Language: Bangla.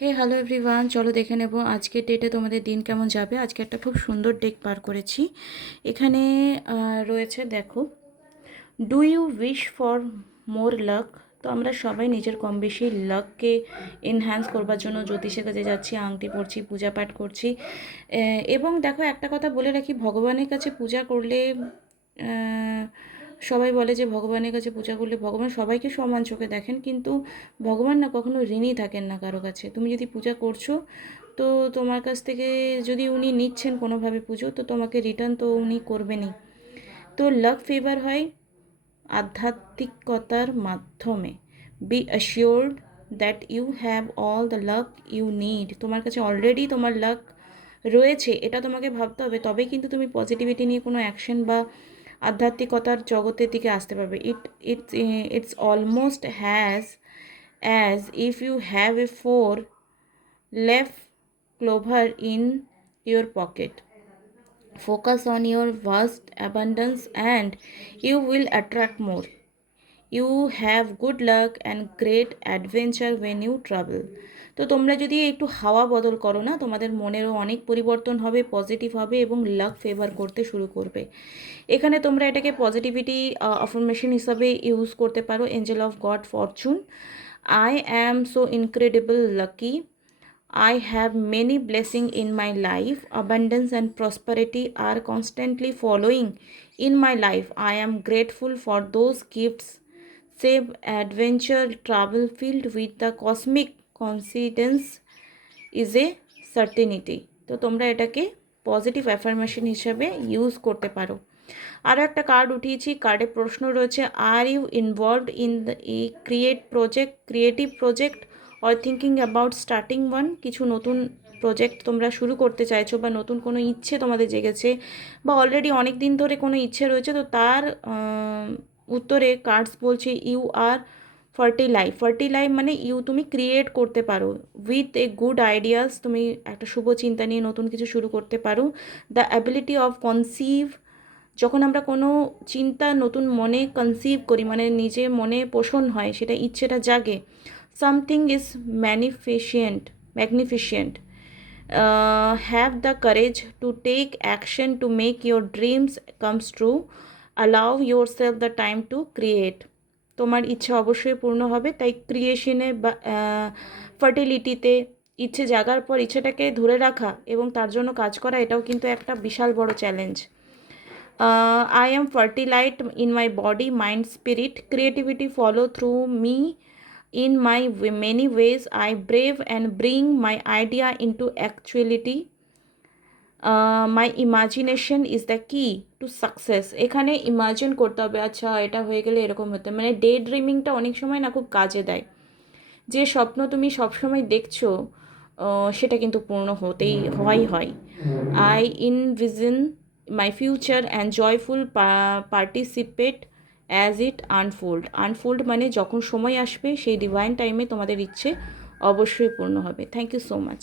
হে হ্যালো এভরিওয়ান, চলো দেখে নেব আজকের ডেটে তোমাদের দিন কেমন যাবে। আজকে একটা খুব সুন্দর ডেক পার করেছি। এখানে রয়েছে, দেখো, do you wish for more luck. তো আমরা সবাই নিজের কম বেশি লাককে এনহ্যান্স করবার জন্য জ্যোতিষের কাছে যাচ্ছি, আংটি পড়ছি, পূজা পাঠ করছি। এবং দেখো, একটা কথা বলে রাখি, ভগবানের কাছে পূজা করলে সবাই বলে যে ভগবানের কাছে পূজা করলে ভগবান সবাইকে সমান চোখে দেখেন, কিন্তু ভগবান না কখনো ঋণী থাকেন না কারো কাছে। তুমি যদি পূজা করছো, তো তোমার কাছ থেকে যদি উনি নিচ্ছেন কোনোভাবে পুজো, তো তোমাকে রিটার্ন তো উনি করবেনই। তো লাক ফেভার হয় আধ্যাত্মিকতার মাধ্যমে। Be assured that you have all the luck you need. তোমার কাছে অলরেডি তোমার লাক রয়েছে, এটা তোমাকে ভাবতে হবে, তবে কিন্তু তুমি পজিটিভিটি নিয়ে কোনো অ্যাকশন বা আধ্যাত্মিকতার জগতের দিকে আসতে পারবে। It's almost as if you have a four left clover in your pocket. Focus on your vast abundance and you will attract more. You have good luck and great adventure when you travel. তো তোমরা যদি একটু হাওয়া বদল করো না, তোমাদের মনেরও অনেক পরিবর্তন হবে, পজিটিভ হবে এবং লাক ফেভার করতে শুরু করবে। এখানে তোমরা এটাকে পজিটিভিটি অ্যাফার্মেশন হিসাবে ইউজ করতে পারো। Angel of god Fortune, I am so incredible lucky, I have many blessings in my life. Abundance and prosperity are constantly following in my life. I am grateful for those gifts. Save adventure travel filled with the cosmic coincidence is a certainty. তো তোমরা এটাকে পজিটিভ অ্যাফার্মেশন হিসেবে ইউজ করতে পারো। আরও একটা কার্ড উঠিয়েছি, কার্ডে প্রশ্ন রয়েছে, are you involved in the creative project or thinking about starting one. কিছু নতুন প্রজেক্ট তোমরা শুরু করতে চাইছো, বা নতুন কোনো ইচ্ছে তোমাদের জেগেছে, বা অলরেডি অনেক দিন ধরে কোনো ইচ্ছে রয়েছে, তো তার উত্তরে কার্ডস বলছে ইউ আর ফার্টিলাইভ মানে তুমি ক্রিয়েট করতে পারো উইথ এ গুড আইডিয়াস। তুমি একটা শুভ চিন্তা নিয়ে নতুন কিছু শুরু করতে পারো। দ্য অ্যাবিলিটি অফ কনসিভ, যখন আমরা কোনো চিন্তা নতুন মনে কনসিভ করি, মানে নিজে মনে পোষণ হয়, সেটা ইচ্ছেটা জাগে। Something is magnificent. Have the courage to take action to make your dreams comes true. Allow your self the time to create. তোমার ইচ্ছা অবশ্যই পূর্ণ হবে, তাই ক্রিয়েশনে বা ফার্টিলিটিতে ইচ্ছে জাগার পর ইচ্ছেটাকে ধরে রাখা এবং তার জন্য কাজ করা, এটাও কিন্তু একটা বিশাল বড় challenge. I am fertilized in my body, mind, spirit. Creativity follow through me in my many ways. I brave and bring my idea into actuality. My imagination is the key to success. এখানে ইমাজিন করতে হবে, আচ্ছা এটা হয়ে গেলে এরকম হতে, মানে ডে ড্রিমিংটা অনেক সময় না খুব কাজে দেয়। যে স্বপ্ন তুমি সবসময় দেখছো, সেটা কিন্তু পূর্ণ হতেই হয়। I envision my future and joyful participate as it unfold মানে যখন সময় আসবে সেই ডিভাইন টাইমে তোমাদের ইচ্ছে অবশ্যই পূর্ণ হবে। Thank you so much.